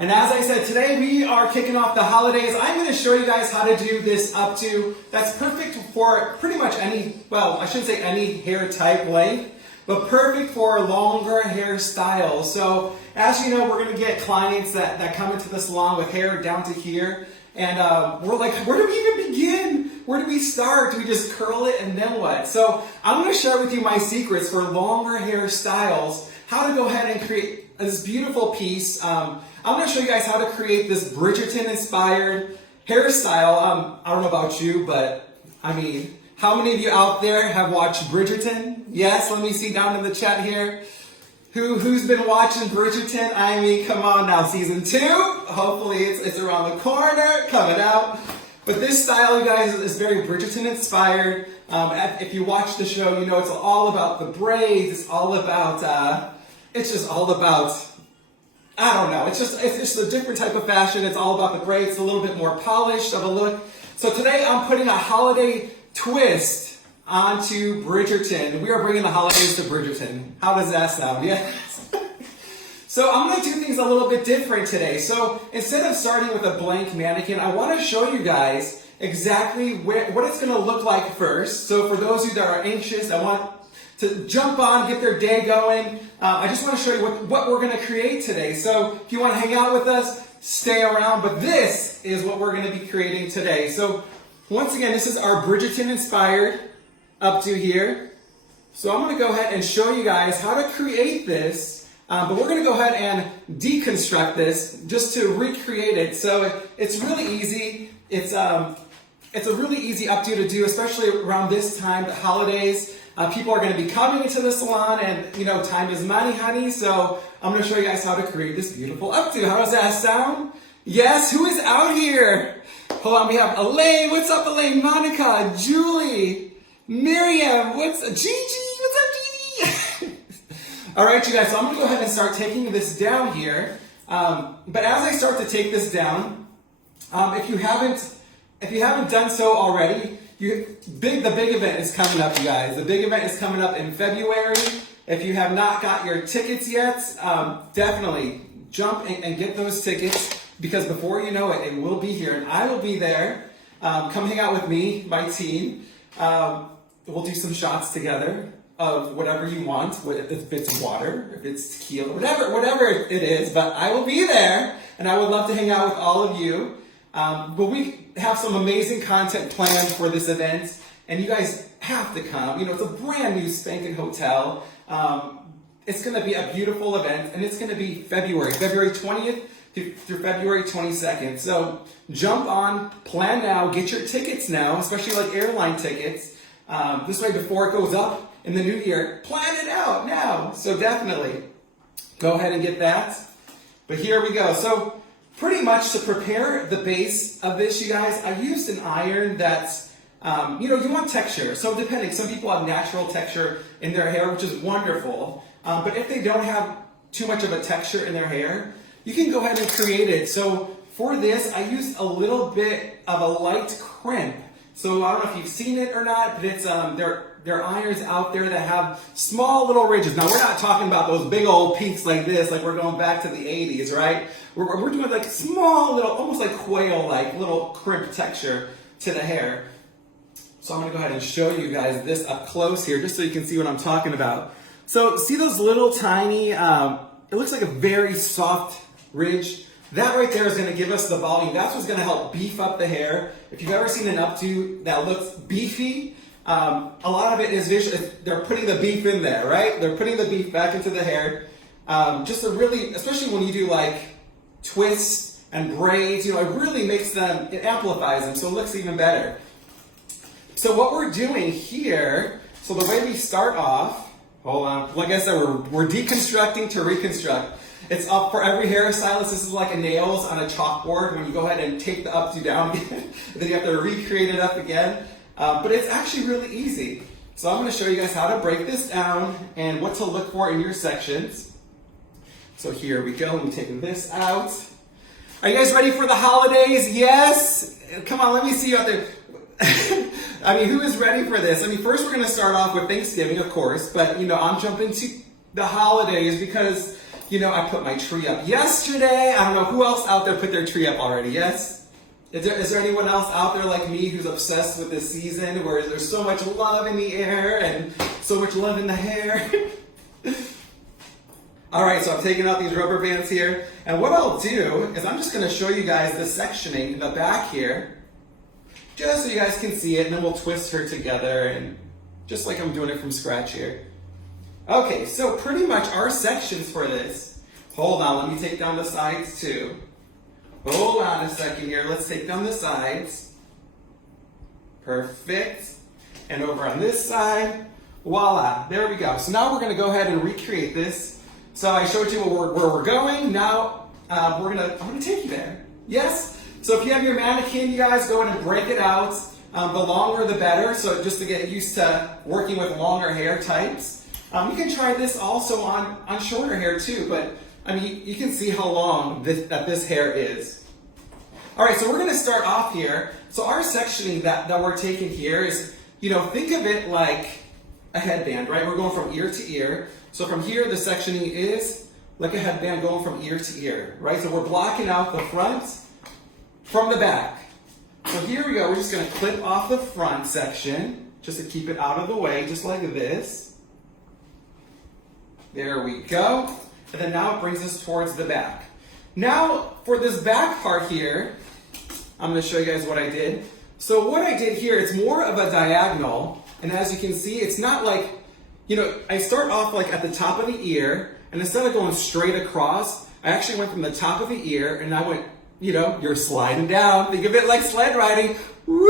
And as I said, today we are kicking off the holidays. I'm going to show you guys how to do this updo. That's perfect for pretty much any, well, I shouldn't say any hair type length, but perfect for longer hairstyles. So as you know, we're going to get clients that come into the salon with hair down to here. And we're like, where do we even begin? Where do we start? Do we just curl it and then what? So I'm going to share with you my secrets for longer hairstyles, how to go ahead and create this beautiful piece. I'm going to show you guys how to create this Bridgerton inspired hairstyle. I don't know about you, but I mean, how many of you out there have watched Bridgerton? Yes, let me see down in the chat here. Who's been watching Bridgerton? I mean, come on now, season 2. Hopefully it's around the corner, coming out. But this style, you guys, is very Bridgerton inspired. If you watch the show, you know it's all about the braids. It's all about, it's just all about, I don't know. It's just a different type of fashion. It's all about the braids. It's a little bit more polished of a look. So today I'm putting a holiday twist onto Bridgerton. We are bringing the holidays to Bridgerton. How does that sound? Yes. So I'm going to do things a little bit different today. So instead of starting with a blank mannequin, I want to show you guys exactly what it's going to look like first. So for those of you that are anxious, I want to jump on, get their day going. I just want to show you what we're going to create today. So if you want to hang out with us, stay around. But this is what we're going to be creating today. So once again, this is our Bridgerton inspired updo here. So I'm going to go ahead and show you guys how to create this. But we're going to go ahead and deconstruct this just to recreate it. So it's really easy. It's a really easy updo to do, especially around this time, the holidays. People are going to be coming into the salon, and you know, time is money, honey. So I'm going to show you guys how to create this beautiful updo. How does that sound? Yes, who is out here? Hold on, we have Elaine. What's up, Elaine? Monica, Julie, Miriam. What's Gigi? What's up, Gigi? All right, you guys. So I'm going to go ahead and start taking this down here. But as I start to take this down, if you haven't done so already, the big event is coming up, you guys. The big event is coming up in February. If you have not got your tickets yet, definitely jump and get those tickets, because before you know it, it will be here, and I will be there. Come hang out with me, my team. We'll do some shots together of whatever you want, if it's water, if it's tequila, whatever it is. But I will be there, and I would love to hang out with all of you. But we have some amazing content planned for this event, and you guys have to come. You know, it's a brand new spanking hotel. It's going to be a beautiful event, and it's going to be February 20th through February 22nd. So jump on, plan now, get your tickets now, especially like airline tickets. This way, before it goes up in the new year, plan it out now. So definitely go ahead and get that. But here we go. So pretty much to prepare the base of this, you guys, I used an iron that's, you want texture. So depending, some people have natural texture in their hair, which is wonderful. But if they don't have too much of a texture in their hair, you can go ahead and create it. So for this, I used a little bit of a light crimp. So I don't know if you've seen it or not, but it's there are irons out there that have small little ridges. Now we're not talking about those big old peaks like this, like we're going back to the 80s, right? We're doing like small little, almost like quail-like little crimp texture to the hair. So I'm gonna go ahead and show you guys this up close here, just so you can see what I'm talking about. So see those little tiny, it looks like a very soft ridge. That right there is going to give us the volume. That's what's going to help beef up the hair. If you've ever seen an updo that looks beefy, a lot of it is visual. They're putting the beef in there, right? They're putting the beef back into the hair. Just to really, especially when you do like twists and braids, it really makes them, it amplifies them, so it looks even better. So what we're doing here, so the way we start off, hold on, like I said, we're deconstructing to reconstruct. It's up for every hairstylist. This is like a nails on a chalkboard when you go ahead and take the updo down again. Then you have to recreate it up again. But it's actually really easy. So I'm going to show you guys how to break this down and what to look for in your sections. So here we go. Let me take this out. Are you guys ready for the holidays? Yes? Come on, let me see you out there. I mean, who is ready for this? I mean, first we're going to start off with Thanksgiving, of course. But, I'm jumping to the holidays because You know, I put my tree up yesterday. I don't know who else out there put their tree up already, yes? Is there anyone else out there like me who's obsessed with this season where there's so much love in the air and so much love in the hair? All right, so I'm taking out these rubber bands here. And what I'll do is I'm just gonna show you guys the sectioning in the back here, just so you guys can see it, and then we'll twist her together, and just like I'm doing it from scratch here. Okay, so pretty much our sections for this, hold on, let me take down the sides too. Hold on a second here, let's take down the sides. Perfect. And over on this side, voila, there we go. So now we're gonna go ahead and recreate this. So I showed you where we're going. Now I'm gonna take you there. Yes? So if you have your mannequin, you guys go in and break it out. The longer the better, so just to get used to working with longer hair types. You can try this also on shorter hair too, but I mean, you can see how long this hair is. All right, so we're gonna start off here. So our sectioning that we're taking here is, you know, think of it like a headband, right? We're going from ear to ear. So from here, the sectioning is like a headband going from ear to ear, right? So we're blocking out the front from the back. So here we go, we're just gonna clip off the front section just to keep it out of the way, just like this. There we go. And then now it brings us towards the back. Now, for this back part here, I'm gonna show you guys what I did. So what I did here, it's more of a diagonal, and as you can see, it's not like, you know, I start off like at the top of the ear, and instead of going straight across, I actually went from the top of the ear, and I went, you know, you're sliding down. Think of it like sled riding. Woo!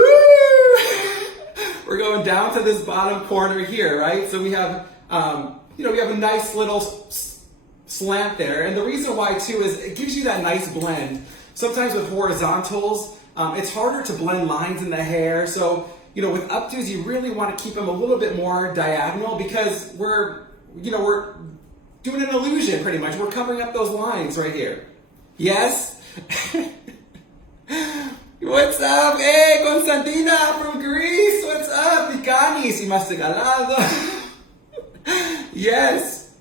We're going down to this bottom corner here, right? So we have, you know, we have a nice little slant there. And the reason why too is it gives you that nice blend. Sometimes with horizontals, it's harder to blend lines in the hair. So, you know, with updos, you really want to keep them a little bit more diagonal because we're doing an illusion pretty much. We're covering up those lines right here. Yes? What's up? Hey, Constantina from Greece. What's up? Icani, si mas regalado. Yes.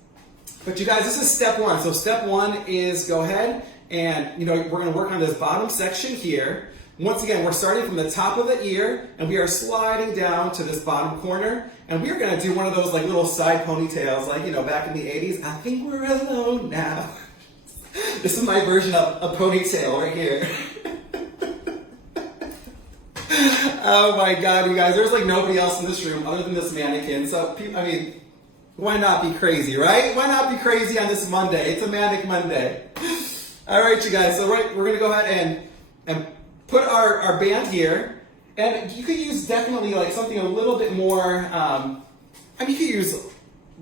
But you guys, this is step one. So step one is go ahead and, you know, we're going to work on this bottom section here. Once again, we're starting from the top of the ear and we are sliding down to this bottom corner. And we're going to do one of those like little side ponytails, like, you know, back in the 80s. I think we're alone now. This is my version of a ponytail right here. Oh my God, you guys, there's like nobody else in this room other than this mannequin. So, I mean, why not be crazy, right? Why not be crazy on this Monday? It's a Manic Monday. All right, you guys, so we're gonna go ahead and put our band here. And you could use definitely like something a little bit more, I mean, you could use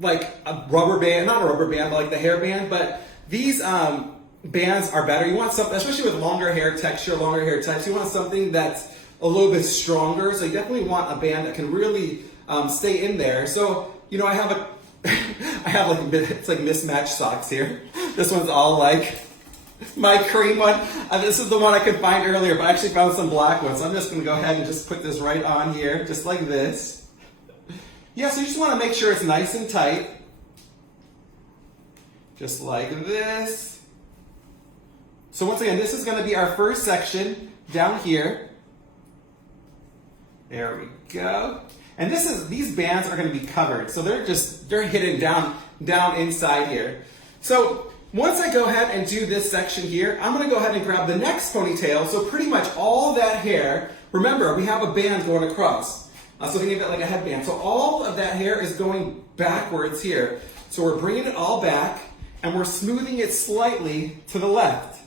like a rubber band, not a rubber band, but like the hair band, but these bands are better. You want something, especially with longer hair texture, longer hair types, you want something that's a little bit stronger. So you definitely want a band that can really stay in there. So, you know, I have like, it's like mismatched socks here. This one's all like my cream one. This is the one I could find earlier, but I actually found some black ones. So I'm just gonna go ahead and just put this right on here, just like this. Yeah, so you just wanna make sure it's nice and tight. Just like this. So once again, this is gonna be our first section down here. There we go. And these bands are gonna be covered. So they're hidden down inside here. So once I go ahead and do this section here, I'm gonna go ahead and grab the next ponytail. So pretty much all that hair, remember we have a band going across. So think of it like a headband. So all of that hair is going backwards here. So we're bringing it all back and we're smoothing it slightly to the left.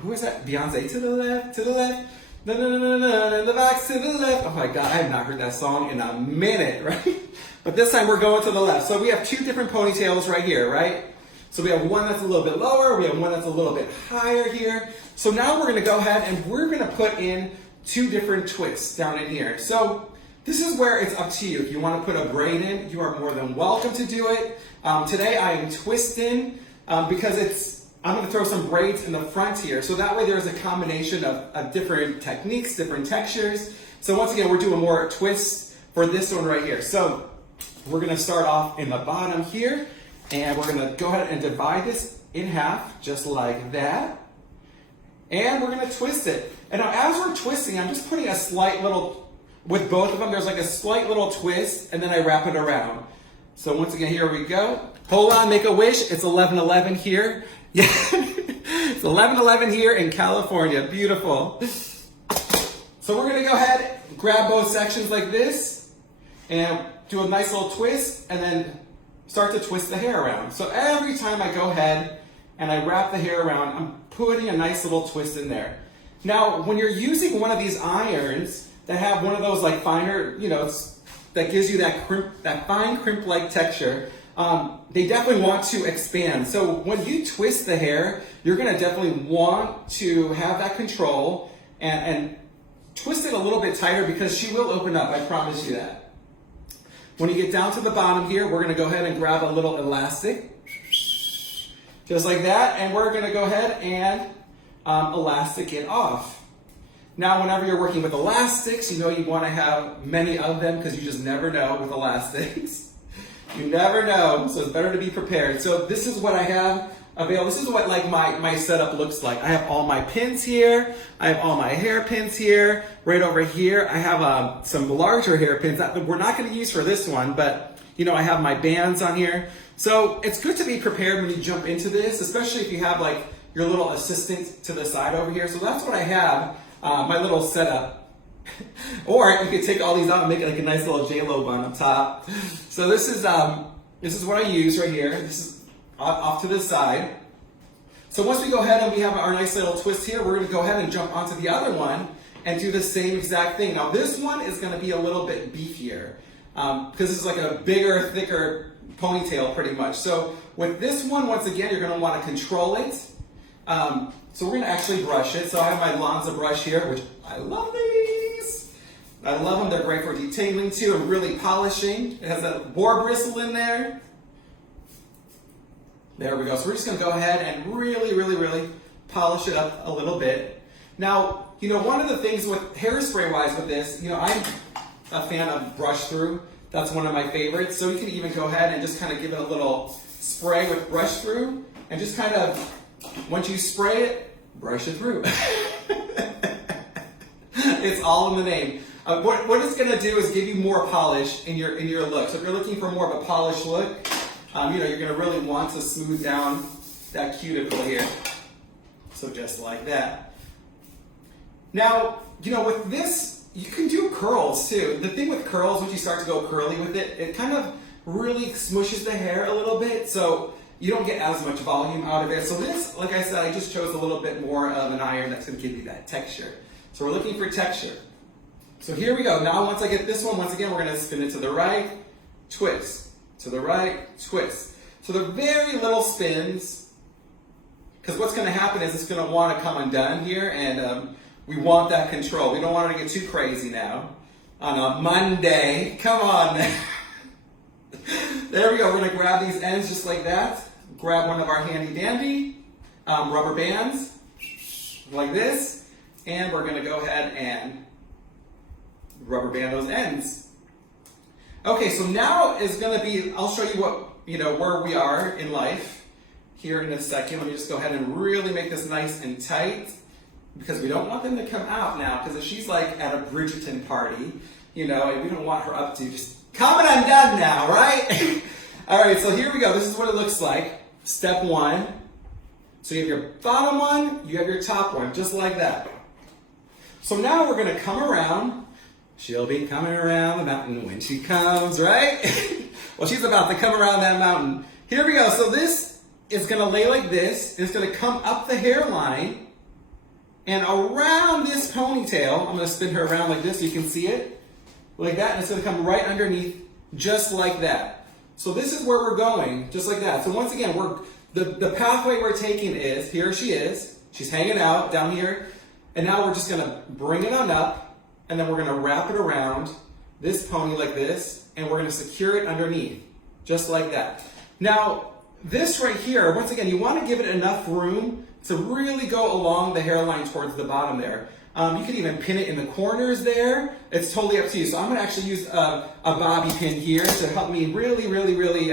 Who is that? Beyonce, to the left, to the left. No, the back to the left. Oh my God, I have not heard that song in a minute, right? But this time we're going to the left. So we have two different ponytails right here, right? So we have one that's a little bit lower, we have one that's a little bit higher here. So now we're gonna go ahead and we're gonna put in two different twists down in here. So this is where it's up to you. If you wanna put a braid in, you are more than welcome to do it. Today I am twisting because I'm gonna throw some braids in the front here. So that way there's a combination of different techniques, different textures. So once again, we're doing more twists for this one right here. So we're gonna start off in the bottom here. And we're gonna go ahead and divide this in half, just like that. And we're gonna twist it. And now as we're twisting, I'm just putting a slight little, with both of them, there's like a slight little twist, and then I wrap it around. So once again, here we go. Hold on, make a wish. It's 11:11 here. Yeah, it's 11:11 here in California. Beautiful. So we're gonna go ahead, grab both sections like this, and do a nice little twist, and then start to twist the hair around. So every time I go ahead and I wrap the hair around, I'm putting a nice little twist in there. Now, when you're using one of these irons that have one of those like finer, you know, that gives you that fine crimp-like texture, they definitely want to expand. So when you twist the hair, you're gonna definitely want to have that control and twist it a little bit tighter because she will open up, I promise you that. When you get down to the bottom here, we're gonna go ahead and grab a little elastic, just like that, and we're gonna go ahead and elastic it off. Now, whenever you're working with elastics, you know you wanna have many of them because you just never know with elastics. You never know, so it's better to be prepared. So this is what I have available. This is what like my setup looks like. I have all my pins here. I have all my hairpins here. Right over here, I have some larger hairpins that we're not gonna use for this one, but you know, I have my bands on here. So it's good to be prepared when you jump into this, especially if you have like your little assistant to the side over here. So that's what I have, my little setup. Or you could take all these out and make it like a nice little J-Lo bun up top. So this is what I use right here. This is off to the side. So once we go ahead and we have our nice little twist here, we're gonna go ahead and jump onto the other one and do the same exact thing. Now this one is gonna be a little bit beefier because this is like a bigger, thicker ponytail pretty much. So with this one, once again, you're gonna wanna control it. So we're gonna actually brush it. So I have my Lanza brush here, which I love these. I love them, they're great for detangling too and really polishing. It has a boar bristle in there. There we go. So we're just gonna go ahead and really, really, really polish it up a little bit. Now, you know, one of the things with hairspray wise with this, you know, I'm a fan of brush through. That's one of my favorites. So you can even go ahead and just kind of give it a little spray with brush through and just kind of, once you spray it, brush it through. It's all in the name. What it's gonna do is give you more polish in your look. So if you're looking for more of a polished look, you know, you're gonna really want to smooth down that cuticle here. So just like that. Now, you know, with this, you can do curls too. The thing with curls, once you start to go curly with it, it kind of really smushes the hair a little bit, so you don't get as much volume out of it. So this, like I said, I just chose a little bit more of an iron that's gonna give you that texture. So we're looking for texture. So here we go. Now once I get this one, once again, we're gonna spin it to the right, twist. To the right, twist. So they're very little spins, because what's gonna happen is it's gonna wanna come undone here, and we want that control. We don't want it to get too crazy now. On a Monday, come on. There we go, we're gonna grab these ends just like that. Grab one of our handy dandy rubber bands, like this, and we're gonna go ahead and rubber band those ends. Okay, so now is gonna be, I'll show you what, you know, where we are in life here in a second. Let me just go ahead and really make this nice and tight because we don't want them to come out now, because if she's like at a Bridgerton party, you know, and we don't want her up to just coming undone now, right? All right, so here we go. This is what it looks like. Step one. So you have your bottom one, you have your top one, just like that. So now we're gonna come around. She'll be coming around the mountain when she comes, right? Well, she's about to come around that mountain. Here we go. So this is gonna lay like this. It's gonna come up the hairline and around this ponytail. I'm gonna spin her around like this so you can see it. Like that, and it's gonna come right underneath, just like that. So this is where we're going, just like that. So once again, the pathway we're taking is, here she is. She's hanging out down here. And now we're just gonna bring it on up, and then we're gonna wrap it around this pony like this, and we're gonna secure it underneath, just like that. Now, this right here, once again, you wanna give it enough room to really go along the hairline towards the bottom there. You can even pin it in the corners there. It's totally up to you. So I'm gonna actually use a bobby pin here to help me really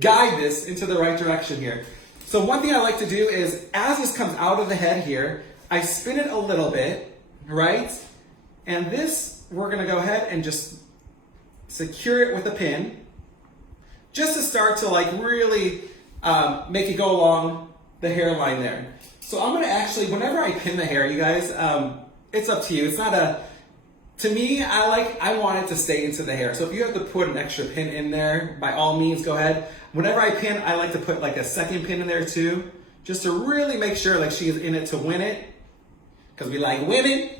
guide this into the right direction here. So one thing I like to do is, as this comes out of the head here, I spin it a little bit, right? And this, we're gonna go ahead and just secure it with a pin, just to start to like really make it go along the hairline there. So I'm gonna actually, whenever I pin the hair, you guys, it's up to you. It's not a, to me, I want it to stay into the hair. So if you have to put an extra pin in there, by all means, go ahead. Whenever I pin, I like to put like a second pin in there too, just to really make sure like she is in it to win it, because we like women.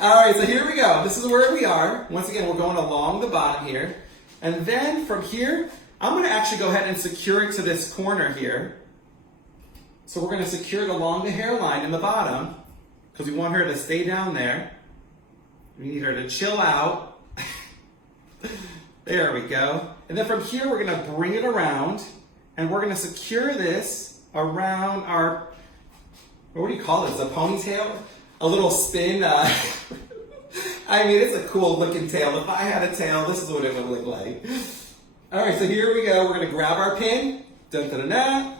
All right, so here we go. This is where we are. Once again, we're going along the bottom here. And then from here, I'm gonna actually go ahead and secure it to this corner here. So we're gonna secure it along the hairline in the bottom, because we want her to stay down there. We need her to chill out. There we go. And then from here, we're gonna bring it around, and we're gonna secure this around our, what do you call this, a ponytail? A little spin. I mean, it's a cool looking tail. If I had a tail, this is what it would look like. All right, so here we go. We're gonna grab our pin. Dun, dun, dun, dun.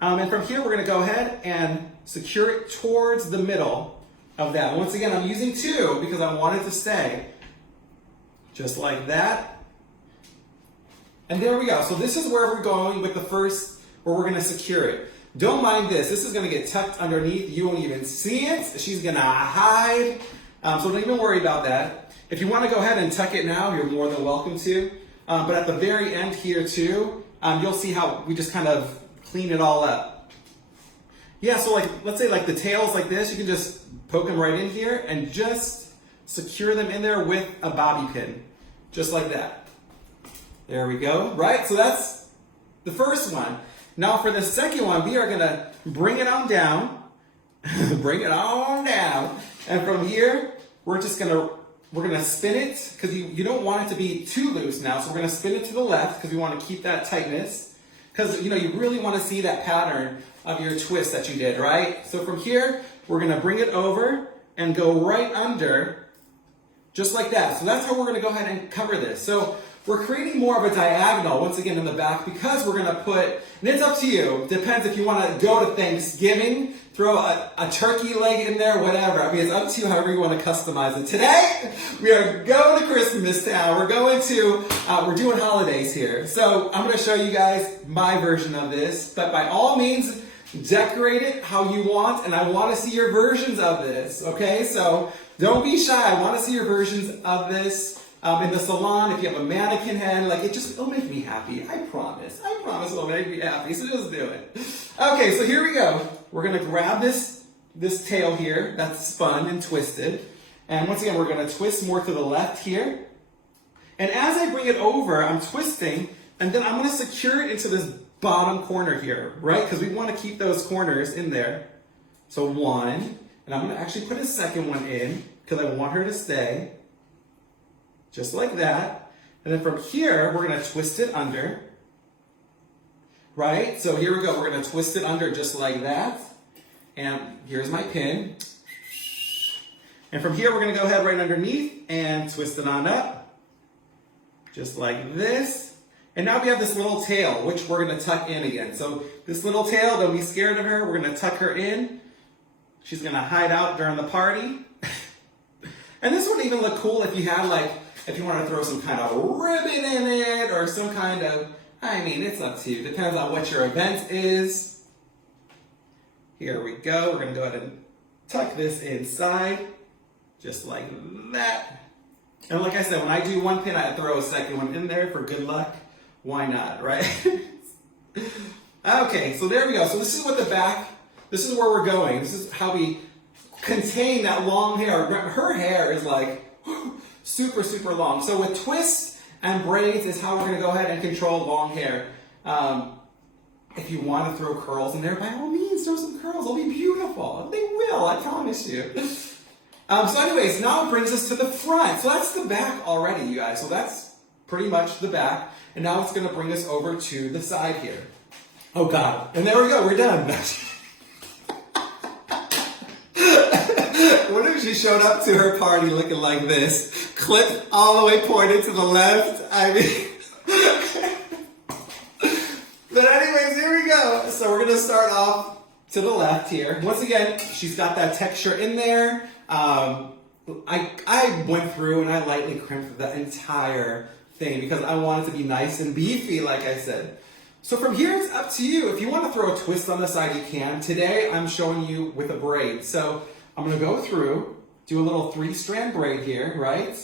And from here, we're gonna go ahead and secure it towards the middle of that. Once again, I'm using 2 because I want it to stay. Just like that. And there we go. So this is where we're going with the first, where we're gonna secure it. Don't mind this. This is gonna get tucked underneath. You won't even see it. She's gonna hide. So don't even worry about that. If you wanna go ahead and tuck it now, you're more than welcome to. But at the very end here too, you'll see how we just kind of clean it all up. Yeah, so like, let's say like the tails like this, you can just poke them right in here and just secure them in there with a bobby pin. Just like that. There we go, right? So that's the first one. Now for the second one, we are gonna bring it on down, bring it on down. And from here, we're gonna spin it, because you don't want it to be too loose now. So we're gonna spin it to the left, because we wanna keep that tightness. Because you really wanna see that pattern of your twist that you did, right? So from here, we're gonna bring it over and go right under, just like that. So that's how we're gonna go ahead and cover this. So we're creating more of a diagonal, once again, in the back, because we're gonna put, and it's up to you, depends if you wanna go to Thanksgiving, throw a turkey leg in there, whatever. I mean, it's up to you however you wanna customize it. Today, we are going to Christmas Town. We're going to, we're doing holidays here. So I'm gonna show you guys my version of this, but by all means, decorate it how you want, and I wanna see your versions of this, okay? So don't be shy, I wanna see your versions of this. In the salon, if you have a mannequin head, like it'll make me happy. I promise it'll make me happy, so just do it. Okay, so here we go. We're gonna grab this tail here that's spun and twisted. And once again, we're gonna twist more to the left here. And as I bring it over, I'm twisting, and then I'm gonna secure it into this bottom corner here, right? Because we wanna keep those corners in there. So 1, and I'm gonna actually put a second one in, because I want her to stay. Just like that. And then from here, we're gonna twist it under, right? So here we go, we're gonna twist it under just like that. And here's my pin. And from here, we're gonna go ahead right underneath and twist it on up, just like this. And now we have this little tail, which we're gonna tuck in again. So this little tail, don't be scared of her, we're gonna tuck her in. She's gonna hide out during the party. And this would even look cool if you had if you want to throw some kind of ribbon in it or some kind of, I mean, it's up to you. Depends on what your event is. Here we go. We're going to go ahead and tuck this inside, just like that. And like I said, when I do one pin, I throw a second one in there for good luck. Why not, right? Okay, so there we go. So this is what the back, this is where we're going. This is how we contain that long hair. Her hair is like super, super long. So with twists and braids is how we're gonna go ahead and control long hair. If you want to throw curls in there, by all means, throw some curls. They'll be beautiful. They will, I promise you. So anyways, now it brings us to the front. So that's the back already, you guys. So that's pretty much the back. And now it's gonna bring us over to the side here. Oh God, and there we go, we're done. What if she showed up to her party looking like this? Clip all the way pointed to the left. I mean, to the left here. Once again, she's got that texture in there. I went through and I lightly crimped the entire thing because I want it to be nice and beefy, like I said. So from here, it's up to you. If you want to throw a twist on the side, you can. Today, I'm showing you with a braid. So I'm going to go through, do a little 3-strand braid here, right?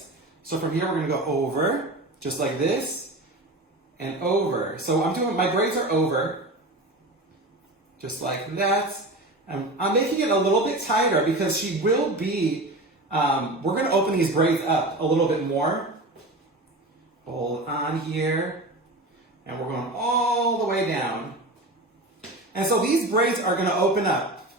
So from here, we're going to go over, just like this, and over. So my braids are over, just like that. I'm making it a little bit tighter because she will be, we're going to open these braids up a little bit more. Hold on here, and we're going all the way down. And so these braids are going to open up.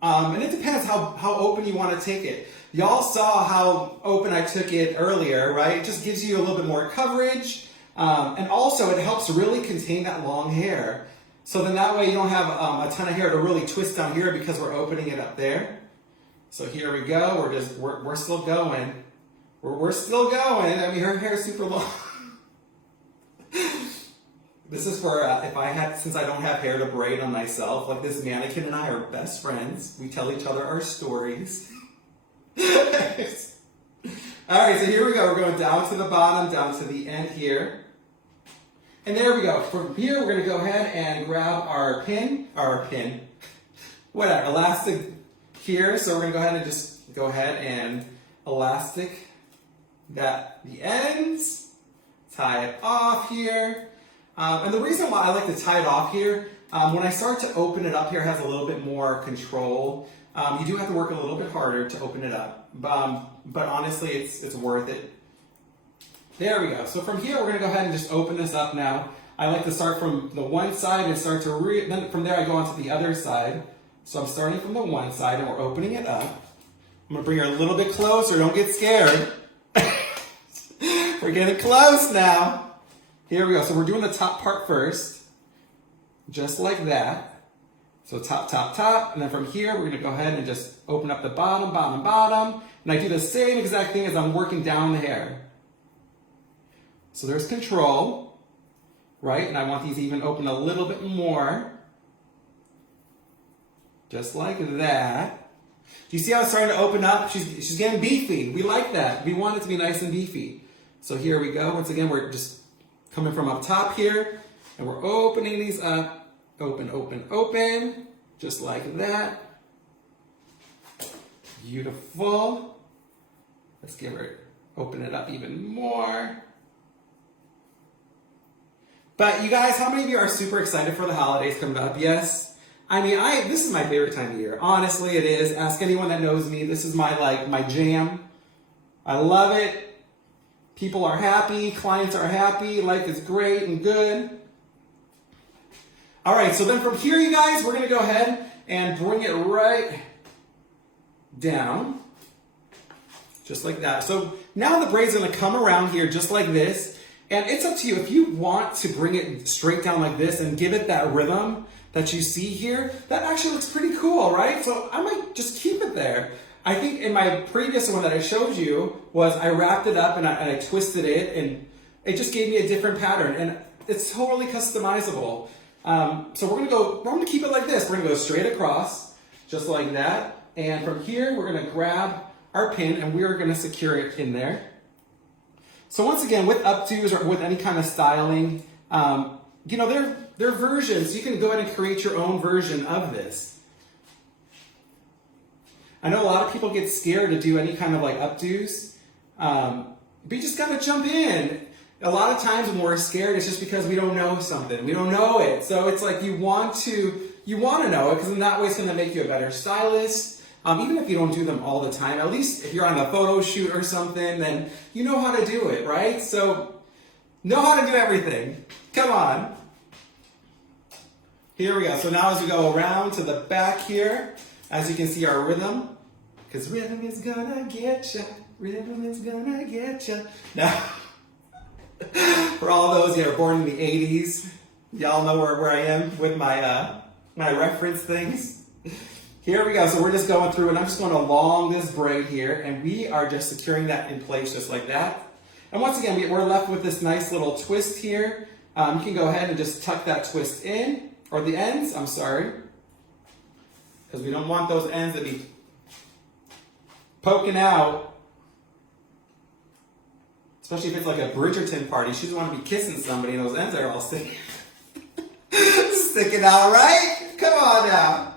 And it depends how open you want to take it. Y'all saw how open I took it earlier, right? It just gives you a little bit more coverage. And also it helps really contain that long hair. So then that way you don't have a ton of hair to really twist down here because we're opening it up there. So here we go. We're still going. We're still going. I mean, her hair is super long. This is for since I don't have hair to braid on myself, like this mannequin and I are best friends. We tell each other our stories. All right, so here we go. We're going down to the bottom, down to the end here. And there we go. From here, we're going to go ahead and grab our elastic here. So we're going to go ahead and just go ahead and elastic the ends, tie it off here. And the reason why I like to tie it off here, when I start to open it up here, it has a little bit more control. You do have to work a little bit harder to open it up, but honestly, it's worth it. There we go. So from here, we're going to go ahead and just open this up now. I like to start from the one side and start to then from there I go on to the other side. So I'm starting from the one side and we're opening it up. I'm going to bring her a little bit closer. Don't get scared. We're getting close now. Here we go. So we're doing the top part first, just like that. So top, top, top. And then from here, we're going to go ahead and just open up the bottom, bottom, bottom. And I do the same exact thing as I'm working down the hair. So there's control, right? And I want these even open a little bit more. Just like that. Do you see how it's starting to open up? She's getting beefy. We like that. We want it to be nice and beefy. So here we go. Once again, we're just coming from up top here. And we're opening these up. Open, open, open. Just like that. Beautiful. Let's open it up even more. But you guys, how many of you are super excited for the holidays coming up? Yes. I mean, this is my favorite time of year. Honestly, it is. Ask anyone that knows me. This is my jam. I love it. People are happy. Clients are happy. Life is great and good. All right, so then from here, you guys, we're going to go ahead and bring it right down. Just like that. So now the braid's going to come around here just like this. And it's up to you. If you want to bring it straight down like this and give it that rhythm that you see here, that actually looks pretty cool, right? So I might just keep it there. I think in my previous one that I showed you was I wrapped it up and I twisted it and it just gave me a different pattern and it's totally customizable. So we're gonna keep it like this. We're gonna go straight across, just like that. And from here, we're gonna grab our pin and we are gonna secure it in there. So once again, with updos or with any kind of styling, you know, they're versions. You can go ahead and create your own version of this. I know a lot of people get scared to do any kind of like updos, but you just gotta jump in. A lot of times when we're scared, it's just because we don't know something. We don't know it. So it's like you want to know it because in that way it's gonna make you a better stylist. Even if you don't do them all the time, at least if you're on a photo shoot or something, then you know how to do it, right? So know how to do everything. Come on. Here we go. So now as we go around to the back here, as you can see our rhythm, because rhythm is gonna get ya, rhythm is gonna get ya. Now, for all those that are born in the 80s, y'all know where I am with my reference things. Here we go. So we're just going through and I'm just going along this braid here and we are just securing that in place just like that. And once again, we're left with this nice little twist here. You can go ahead and just tuck that twist in, or the ends, I'm sorry. because we don't want those ends to be poking out. Especially if it's like a Bridgerton party. She doesn't want to be kissing somebody and those ends are all sticking, sticking out, right? Come on now.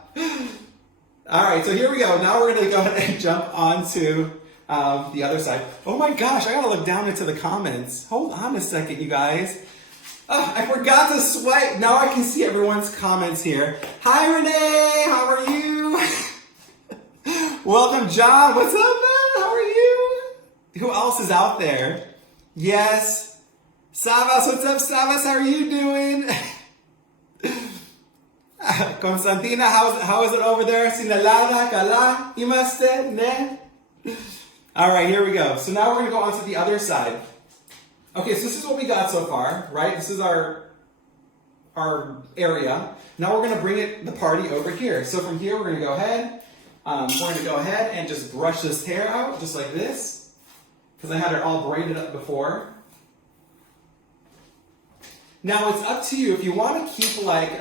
All right, so here we go. Now we're going to go ahead and jump onto the other side. Oh my gosh, I got to look down into the comments. Hold on a second, you guys. Oh, I forgot to swipe. Now I can see everyone's comments here. Hi, Renee. How are you? Welcome, John. What's up, man? How are you? Who else is out there? Yes. Savas, what's up, Savas? How are you doing? Constantina, how is it over there? Sinalada, Kala, Imaste, Ne? All right, here we go. So now we're going to go on to the other side. Okay, so this is what we got so far, right? This is our area. Now we're going to bring the party over here. So from here, we're going to go ahead. And just brush this hair out, just like this. Because I had it all braided up before. Now it's up to you. If you want to keep like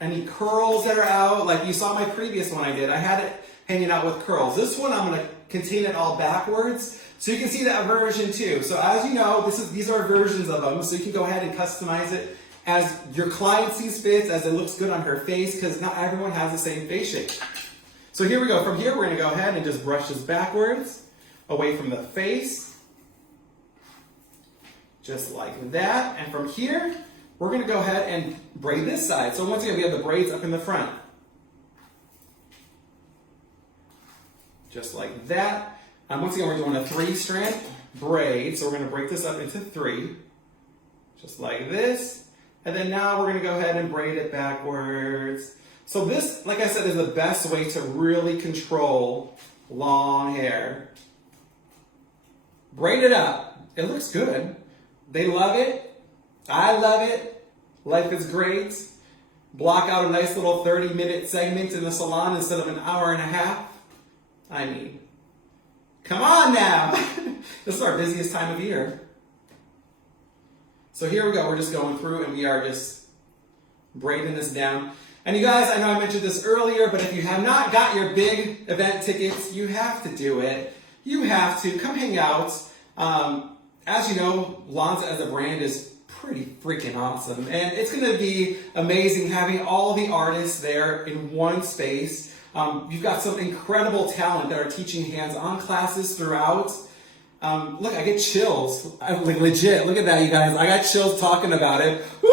any curls that are out, like you saw my previous one I did. I had it hanging out with curls. This one, I'm going to contain it all backwards. So you can see that version too. So as you know, these are versions of them. So you can go ahead and customize it as your client sees fit, as it looks good on her face, because not everyone has the same face shape. So here we go. From here, we're going to go ahead and just brush this backwards, away from the face. Just like that. And from here, we're going to go ahead and braid this side. So once again, we have the braids up in the front. Just like that. And once again, we're doing a 3-strand braid. So we're going to break this up into 3. Just like this. And then now we're going to go ahead and braid it backwards. So this, like I said, is the best way to really control long hair. Braid it up. It looks good. They love it. I love it. Life is great. Block out a nice little 30-minute segment in the salon instead of an hour and a half. I mean, come on now. This is our busiest time of year. So here we go. We're just going through and we are just braiding this down. And you guys, I know I mentioned this earlier, but if you have not got your big event tickets, you have to do it. You have to. Come hang out. As you know, Lanza as a brand is pretty freaking awesome. And it's going to be amazing having all the artists there in one space. You've got some incredible talent that are teaching hands-on classes throughout. Look, I get chills. Like legit, look at that, you guys. I got chills talking about it. Woo!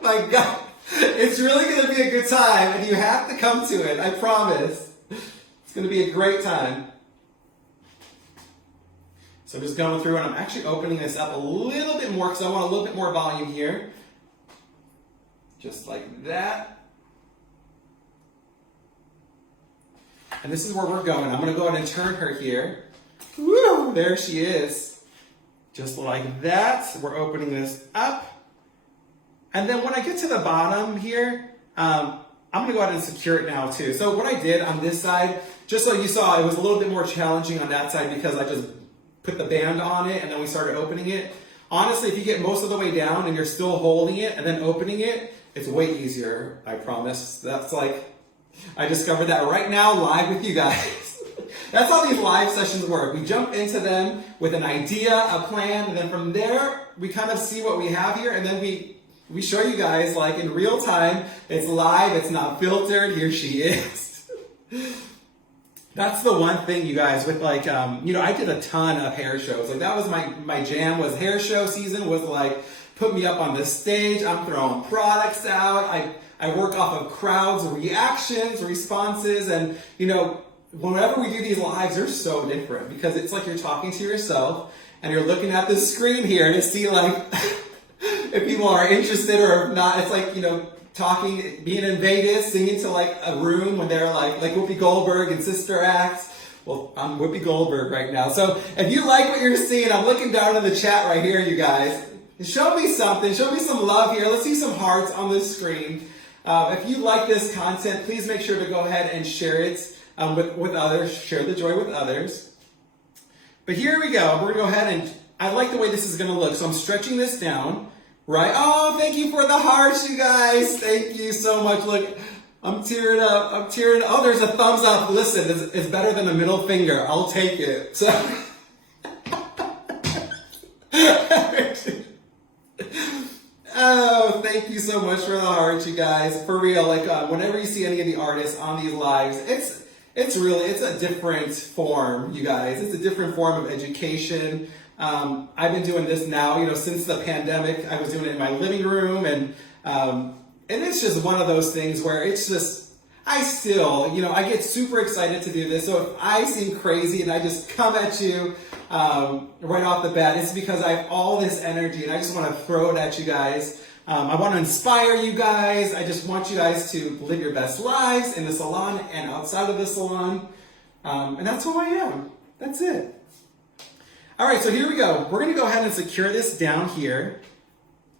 My God. It's really going to be a good time, and you have to come to it. I promise. It's going to be a great time. So I'm just going through, and I'm actually opening this up a little bit more because I want a little bit more volume here. Just like that. And this is where we're going. I'm going to go ahead and turn her here. Woo! There she is. Just like that. We're opening this up. And then when I get to the bottom here, I'm going to go ahead and secure it now too. So what I did on this side, just so you saw, it was a little bit more challenging on that side because I just put the band on it and then we started opening it. Honestly, if you get most of the way down and you're still holding it and then opening it, it's way easier, I promise. That's like, I discovered that right now live with you guys. That's how these live sessions work. We jump into them with an idea, a plan, and then from there, we kind of see what we have here, and then we show you guys like in real time. It's live, it's not filtered. Here she is. That's the one thing, you guys, with like, I did a ton of hair shows. Like that was my jam, was hair show season, was like, put me up on the stage. I'm throwing products out. I work off of crowds, reactions, responses, and whenever we do these lives, they're so different because it's like you're talking to yourself and you're looking at the screen here to see like if people are interested or not. It's like, talking, being in Vegas, singing to like a room when they're like Whoopi Goldberg and Sister Acts. Well, I'm Whoopi Goldberg right now. So if you like what you're seeing, I'm looking down in the chat right here, you guys. Show me something. Show me some love here. Let's see some hearts on the screen. If you like this content, please make sure to go ahead and share it with others. Share the joy with others. But here we go. We're going to go ahead and I like the way this is going to look. So I'm stretching this down, right? Oh, thank you for the hearts, you guys. Thank you so much. Look, I'm tearing up. I'm tearing up. Oh, there's a thumbs up. Listen, it's better than a middle finger. I'll take it. So, oh, thank you so much for the hearts, you guys. For real, like whenever you see any of the artists on these lives, it's a different form, you guys. It's a different form of education. I've been doing this now, since the pandemic. I was doing it in my living room, and it's just one of those things where it's just, I get super excited to do this. So if I seem crazy and I just come at you right off the bat, it's because I have all this energy and I just want to throw it at you guys. I want to inspire you guys. I just want you guys to live your best lives in the salon and outside of the salon. And that's who I am. That's it. All right, so here we go. We're going to go ahead and secure this down here.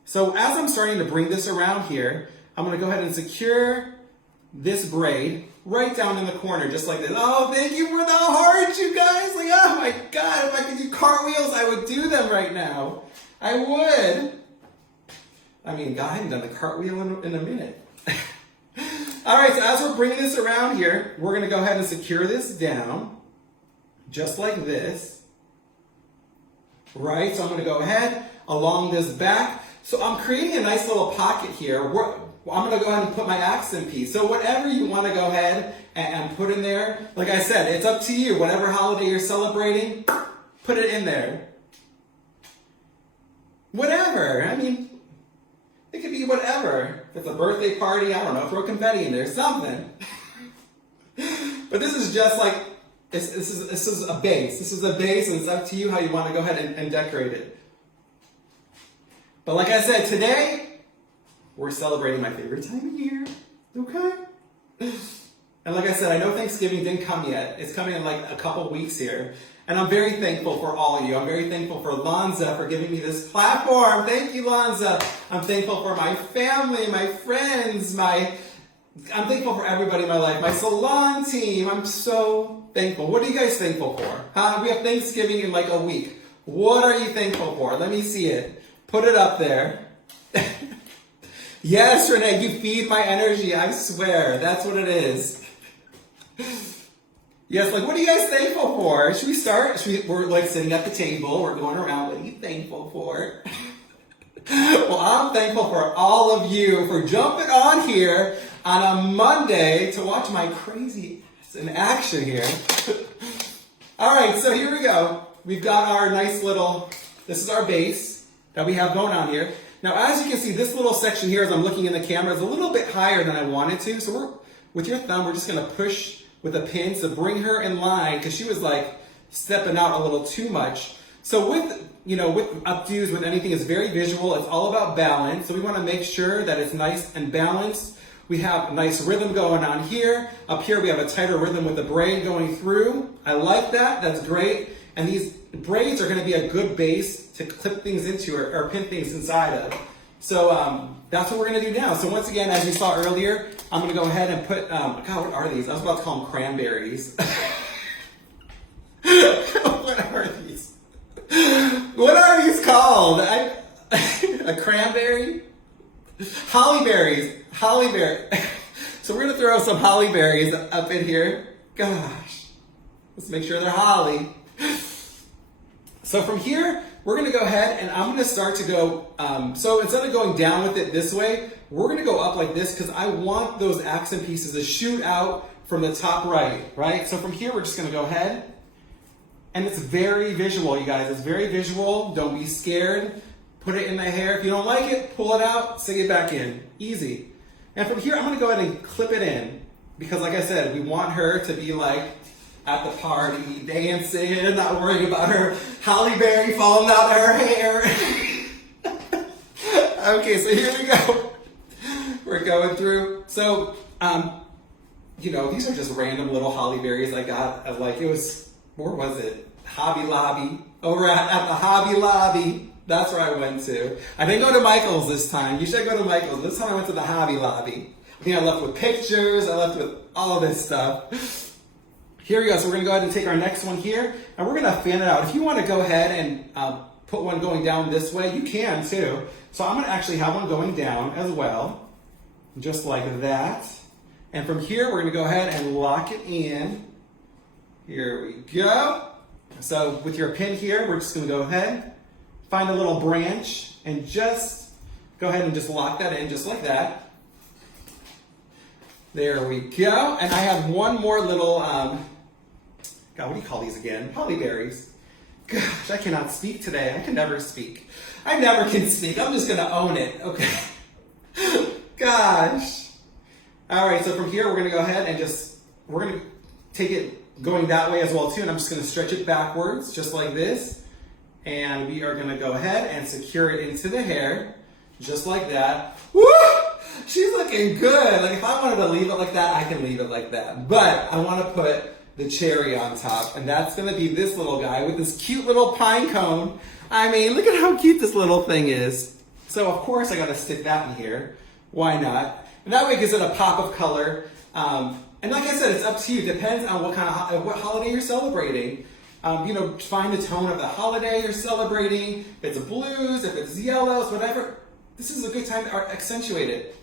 So as I'm starting to bring this around here, I'm going to go ahead and secure this braid right down in the corner, just like this. Oh, thank you for the heart, you guys. Like, oh my God, if I could do cartwheels, I would do them right now. I would. I mean, God, I haven't done the cartwheel in a minute. All right, so as we're bringing this around here, we're going to go ahead and secure this down, just like this. Right, so I'm going to go ahead along this back. So I'm creating a nice little pocket here. I'm going to go ahead and put my accent piece. So whatever you want to go ahead and put in there, like I said, it's up to you. Whatever holiday you're celebrating, put it in there. Whatever. I mean, it could be whatever. If it's a birthday party, I don't know, throw confetti in there, something. But this is just like, this is a base. This is a base, and it's up to you how you want to go ahead and decorate it. But like I said, today, we're celebrating my favorite time of year. Okay? And like I said, I know Thanksgiving didn't come yet. It's coming in like a couple weeks here. And I'm very thankful for all of you. I'm very thankful for Lanza for giving me this platform. Thank you, Lanza. I'm thankful for my family, my friends, I'm thankful for everybody in my life. My salon team, I'm so thankful. What are you guys thankful for? We have Thanksgiving in like a week. What are you thankful for? Let me see it. Put it up there. Yes, Renee, you feed my energy. I swear. That's what it is. Yes, like what are you guys thankful for? Should we start? We're like sitting at the table. We're going around. What are you thankful for? Well, I'm thankful for all of you for jumping on here on a Monday to watch my crazy ass in action here. All right, so here we go. We've got our nice little, this is our base that we have going on here. Now, as you can see, this little section here, as I'm looking in the camera, is a little bit higher than I wanted to. So with your thumb, we're just gonna push with a pin to bring her in line, because she was like stepping out a little too much. So with updos, with anything, it's very visual. It's all about balance. So we want to make sure that it's nice and balanced. We have a nice rhythm going on here. Up here, we have a tighter rhythm with the braid going through. I like that. That's great. And these braids are going to be a good base to clip things into or pin things inside of. So that's what we're going to do now. So once again, as you saw earlier, I'm going to go ahead and put, God, what are these? I was about to call them cranberries. What are these? What are these called? A cranberry? Hollyberries. Hollyberry. So we're going to throw some hollyberries up in here. Gosh. Let's make sure they're holly. So from here, we're going to go ahead and I'm going to start to go, so instead of going down with it this way, we're going to go up like this because I want those accent pieces to shoot out from the top right? So from here, we're just going to go ahead. And it's very visual, you guys. It's very visual. Don't be scared. Put it in the hair. If you don't like it, pull it out, stick it back in. Easy. And from here, I'm going to go ahead and clip it in. Because like I said, we want her to be like at the party, dancing, not worrying about her Halle Berry falling out of her hair. Okay, so here we go. We're going through. So, these are just random little Halle Berries I got. It was, where was it? Hobby Lobby. Over at the Hobby Lobby. That's where I went to. I didn't go to Michael's this time. You should go to Michael's. This time I went to the Hobby Lobby. I think I left with pictures. I left with all this stuff. Here we go. So we're going to go ahead and take our next one here. And we're going to fan it out. If you want to go ahead and put one going down this way, you can too. So I'm going to actually have one going down as well. Just like that. And from here, we're gonna go ahead and lock it in. Here we go. So with your pin here, we're just gonna go ahead, find a little branch, and just go ahead and just lock that in just like that. There we go. And I have one more little, God, what do you call these again? Polyberries. Gosh, I cannot speak today. I can never speak. I never can speak. I'm just gonna own it, okay? Gosh. All right, so from here, we're gonna go ahead and we're gonna take it going that way as well too, and I'm just gonna stretch it backwards, just like this. And we are gonna go ahead and secure it into the hair, just like that. Woo! She's looking good. Like if I wanted to leave it like that, I can leave it like that. But I wanna put the cherry on top, and that's gonna be this little guy with this cute little pine cone. I mean, look at how cute this little thing is. So of course I gotta stick that in here. Why not? And that way it gives it a pop of color. And like I said, it's up to you. It depends on what kind of what holiday you're celebrating. Find the tone of the holiday you're celebrating. If it's blues, if it's yellows, whatever. This is a good time to accentuate it.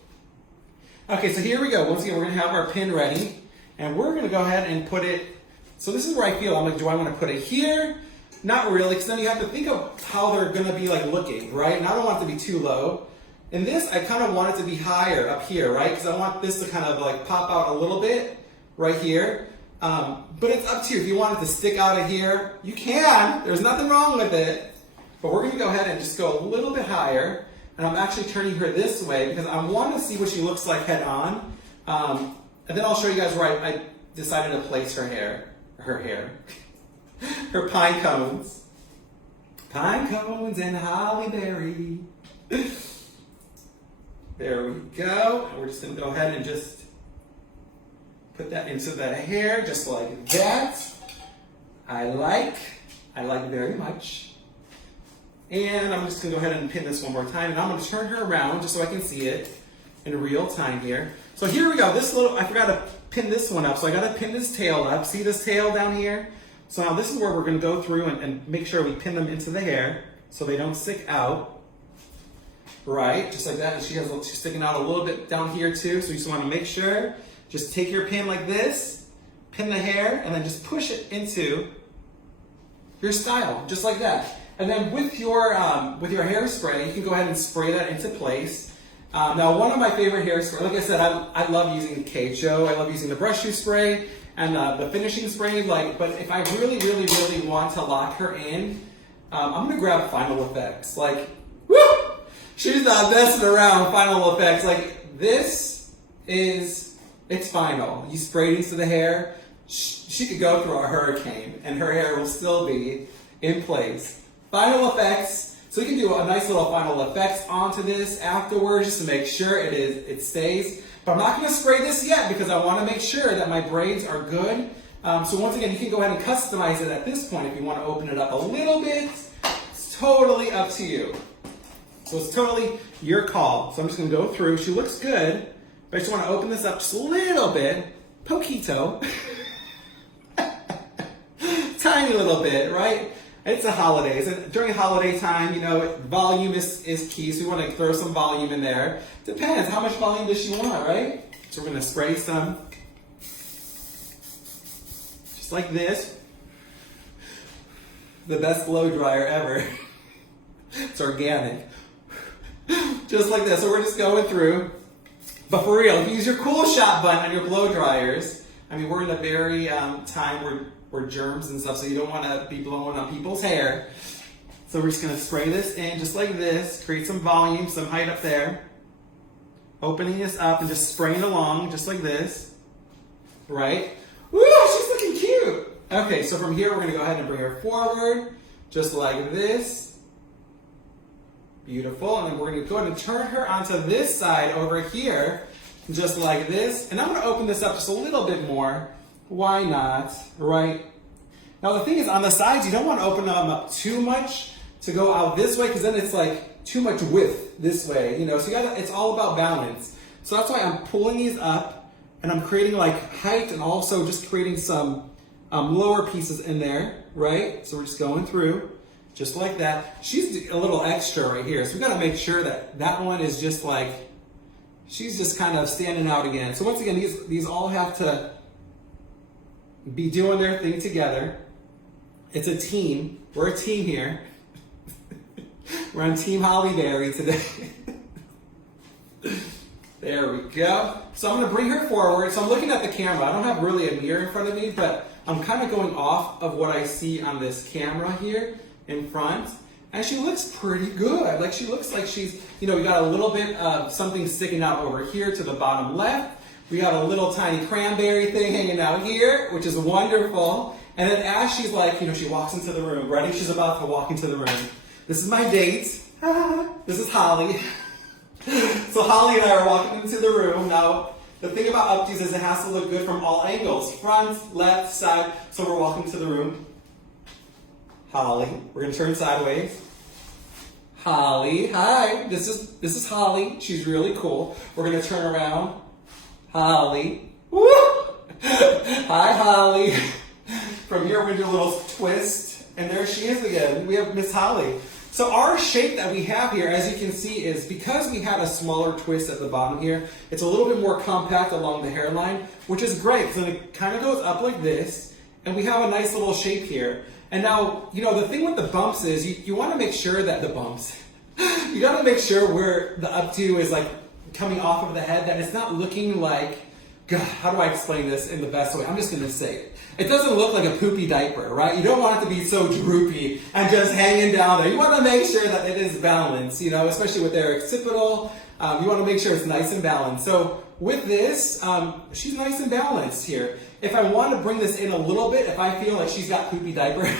Okay, so here we go. Once again, we're gonna have our pin ready. And we're gonna go ahead and put it, so this is where I feel, I'm like, do I wanna put it here? Not really, because then you have to think of how they're gonna be like looking, right? And I don't want it to be too low. In this, I kind of want it to be higher up here, right? Because I want this to kind of like pop out a little bit right here. But it's up to you. If you want it to stick out of here, you can. There's nothing wrong with it. But we're gonna go ahead and just go a little bit higher. And I'm actually turning her this way because I want to see what she looks like head on. And then I'll show you guys where I decided to place her hair, her pine cones. Pine cones and holly berry. There we go. And we're just gonna go ahead and just put that into the hair, just like that. I like very much. And I'm just gonna go ahead and pin this one more time, and I'm gonna turn her around just so I can see it in real time here. So here we go. I forgot to pin this one up, so I gotta pin this tail up. See this tail down here? So now this is where we're gonna go through and make sure we pin them into the hair so they don't stick out. Right, just like that. And she's sticking out a little bit down here too, so you just wanna make sure. Just take your pin like this, pin the hair, and then just push it into your style, just like that. And then with your hairspray, you can go ahead and spray that into place. Now, one of my favorite hairspray, like I said, I love using Keicho. I love using the brush shoe spray and the finishing spray. But if I really, really, really want to lock her in, I'm gonna grab Final Effects. Like, woo! She's not messing around. Final Effects. Like this it's final. You spray it into the hair. She could go through a hurricane, and her hair will still be in place. Final Effects, so you can do a nice little Final Effects onto this afterwards just to make sure it stays. But I'm not going to spray this yet because I want to make sure that my braids are good. So once again, you can go ahead and customize it at this point if you want to open it up a little bit. It's totally up to you. So it's totally your call. So I'm just going to go through. She looks good, but I just want to open this up just a little bit. Poquito. Tiny little bit, right? It's the holidays, and during holiday time, volume is key, so we want to throw some volume in there. Depends, how much volume does she want, right? So we're going to spray some, just like this. The best blow dryer ever. It's organic. Just like this, so we're just going through. But for real, if you use your Cool Shot button on your blow dryers, I mean, we're in a very time where germs and stuff, so you don't want to be blowing on people's hair. So we're just going to spray this in just like this, create some volume, some height up there. Opening this up and just spraying along just like this. Right? Woo, she's looking cute. Okay, so from here we're going to go ahead and bring her forward just like this. Beautiful. And then we're going to go ahead and turn her onto this side over here just like this. And I'm going to open this up just a little bit more. Why not, right? Now the thing is, on the sides, you don't want to open them up too much to go out this way, because then it's like too much width this way, so it's all about balance. So that's why I'm pulling these up, and I'm creating like height, and also just creating some lower pieces in there, right? So we're just going through, just like that. She's a little extra right here, so we got to make sure that that one is just like she's just kind of standing out again. So once again, these all have to be doing their thing together. It's a team. We're a team here. We're on Team Holly Berry today. There we go. So I'm going to bring her forward. So I'm looking at the camera. I don't have really a mirror in front of me, but I'm kind of going off of what I see on this camera here in front. And she looks pretty good. Like she looks like she's, you know, we got a little bit of something sticking out over here to the bottom left. We got a little tiny cranberry thing hanging out here, which is wonderful. And then as she's like, you know, she walks into the room. Ready? She's about to walk into the room. This is my date. This is Holly. So Holly and I are walking into the room. Now, the thing about updos is it has to look good from all angles. Front, left, side. So we're walking to the room. Holly. We're going to turn sideways. Holly. Hi. This is Holly. She's really cool. We're going to turn around. Holly. Woo! Hi, Holly. From here, we're going to do a little twist. And there she is again. We have Miss Holly. So our shape that we have here, as you can see, is because we had a smaller twist at the bottom here, it's a little bit more compact along the hairline, which is great because it kind of goes up like this, and we have a nice little shape here. And now, you know, the thing with the bumps is you want to make sure that the bumps, you got to make sure where the updo is like coming off of the head, that it's not looking like, God, how do I explain this in the best way? I'm just going to say it. It doesn't look like a poopy diaper, right? You don't want it to be so droopy and just hanging down there. You want to make sure that it is balanced, you know, especially with their occipital. You want to make sure it's nice and balanced. So with this, she's nice and balanced here. If I want to bring this in a little bit, if I feel like she's got poopy diaper,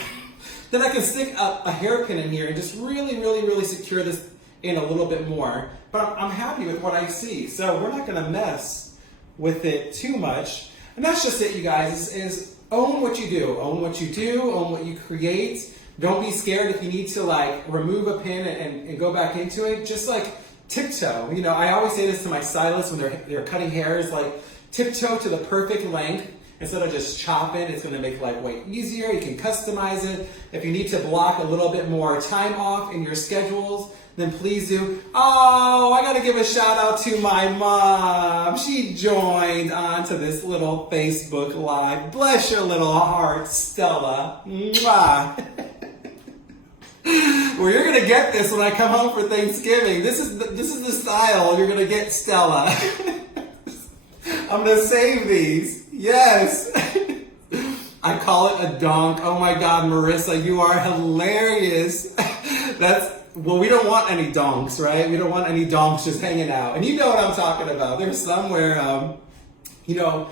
then I can stick a hairpin in here and just really, really, really secure this in a little bit more. But I'm happy with what I see. So we're not going to mess with it too much. And that's just it, you guys, is own what you do. Own what you do, own what you create. Don't be scared if you need to like remove a pin and go back into it. Just like tiptoe. You know, I always say this to my stylists when they're cutting hair, is like tiptoe to the perfect length. Instead of just chopping, it's going to make life way easier. You can customize it. If you need to block a little bit more time off in your schedules, then please do. Oh, I got to give a shout out to my mom. She joined onto this little Facebook Live. Bless your little heart, Stella. Mwah. Well, you're going to get this when I come home for Thanksgiving. This is the style you're going to get, Stella. I'm going to save these. Yes. I call it a donk. Oh my God, Marissa, you are hilarious. Well, we don't want any donks, right? We don't want any donks just hanging out. And you know what I'm talking about. There's somewhere, you know,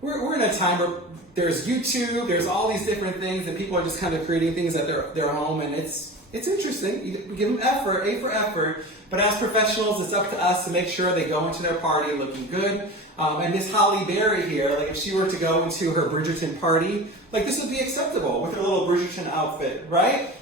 we're in a time where there's YouTube, there's all these different things, and people are just kind of creating things at their home, and it's interesting. We give them effort, A for effort. But as professionals, it's up to us to make sure they go into their party looking good. And Miss Holly Berry here, like if she were to go into her Bridgerton party, like this would be acceptable with her little Bridgerton outfit, right?